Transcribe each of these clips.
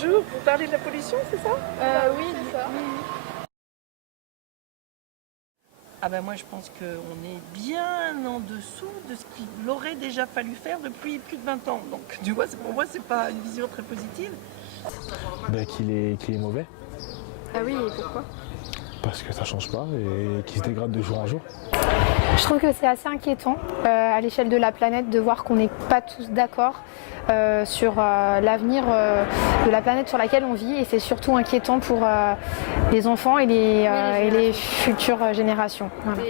Bonjour, vous parlez de la pollution, c'est ça? Oui, c'est ça. Ah ben moi je pense qu'on est bien en dessous de ce qu'il aurait déjà fallu faire depuis plus de 20 ans. Donc tu vois, pour moi c'est pas une vision très positive. Qu'il est mauvais, Ah oui, et pourquoi? parce que ça change pas et qu'il se dégrade de jour en jour. Je trouve que c'est assez inquiétant à l'échelle de la planète de voir qu'on n'est pas tous d'accord sur l'avenir de la planète sur laquelle on vit, et c'est surtout inquiétant pour les enfants et les futures générations. Voilà.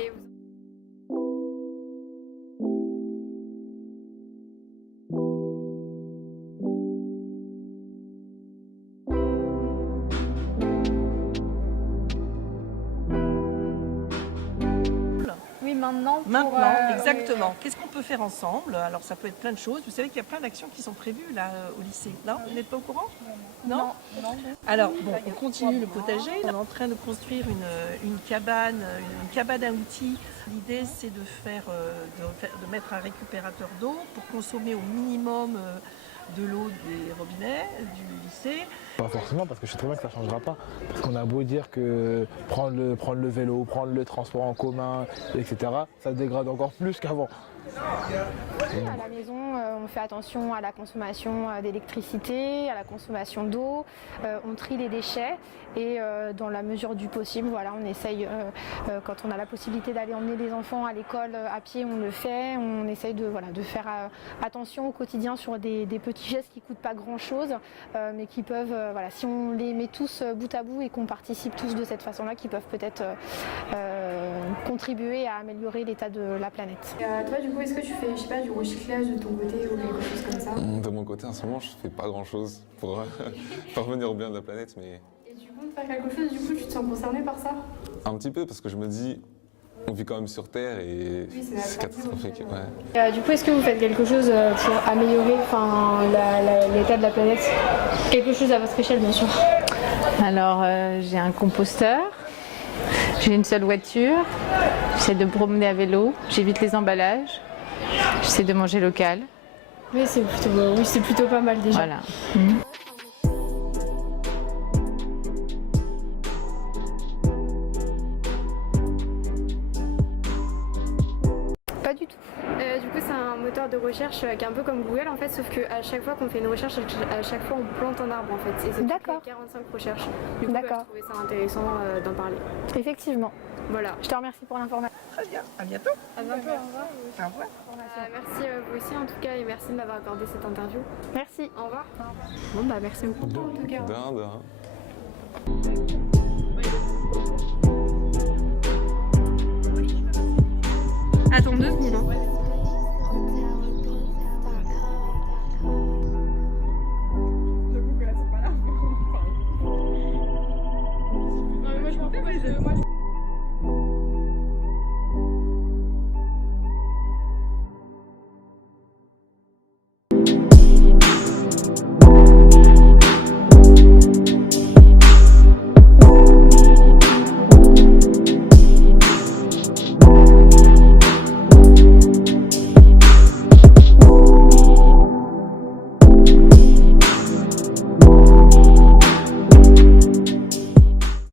Oui, maintenant. Maintenant, exactement. Qu'est-ce qu'on peut faire ensemble? Alors ça peut être plein de choses. Vous savez qu'il y a plein d'actions qui sont prévues là au lycée. Non, vous n'êtes pas au courant? Non. Alors bon, on continue le potager. On est en train de construire une cabane à outils. L'idée c'est de mettre un récupérateur d'eau pour consommer au minimum de l'eau des robinets du lycée. Pas forcément, parce que je sais très bien que ça ne changera pas. Parce qu'on a beau dire que prendre le vélo, prendre le transport en commun, etc., ça dégrade encore plus qu'avant. À la maison, on fait attention à la consommation d'électricité, à la consommation d'eau, on trie les déchets et dans la mesure du possible, voilà, on essaye, quand on a la possibilité d'aller emmener les enfants à l'école à pied, on le fait, on essaye de faire attention au quotidien sur des petits gestes qui ne coûtent pas grand-chose, mais qui peuvent, si on les met tous bout à bout et qu'on participe tous de cette façon-là, qui peuvent peut-être contribuer à améliorer l'état de la planète. Toi, du coup, est-ce que tu fais, je sais pas, du recyclage de ton côté ou quelque chose comme ça? De mon côté, en ce moment, je fais pas grand-chose pour parvenir au bien de la planète, mais Et tu comptes faire quelque chose, du coup, tu te sens concerné par ça? un petit peu, parce que je me dis, on vit quand même sur Terre et Oui, c'est la c'est planète, catastrophique. au final. Ouais. Du coup, est-ce que vous faites quelque chose pour améliorer l'état de la planète? Quelque chose à votre échelle, bien sûr. Alors, j'ai un composteur, j'ai une seule voiture, j'essaie de me promener à vélo, j'évite les emballages, j'essaie de manger local. Oui, c'est plutôt pas mal déjà. Voilà. Pas du tout. Du coup, c'est un moteur de recherche qui est un peu comme Google en fait, sauf qu'à chaque fois qu'on fait une recherche, à chaque fois on plante un arbre en fait. Et c'est D'accord. 45 recherches. Du coup, D'accord. je trouvais ça intéressant d'en parler. Effectivement. Voilà. Je te remercie pour l'information. Très bien, à bientôt. À bientôt, au revoir. Au revoir. Merci à vous aussi en tout cas et merci de m'avoir accordé cette interview. Merci. Au revoir. Bon bah merci beaucoup en tout cas. De rien. Attends 2 secondes.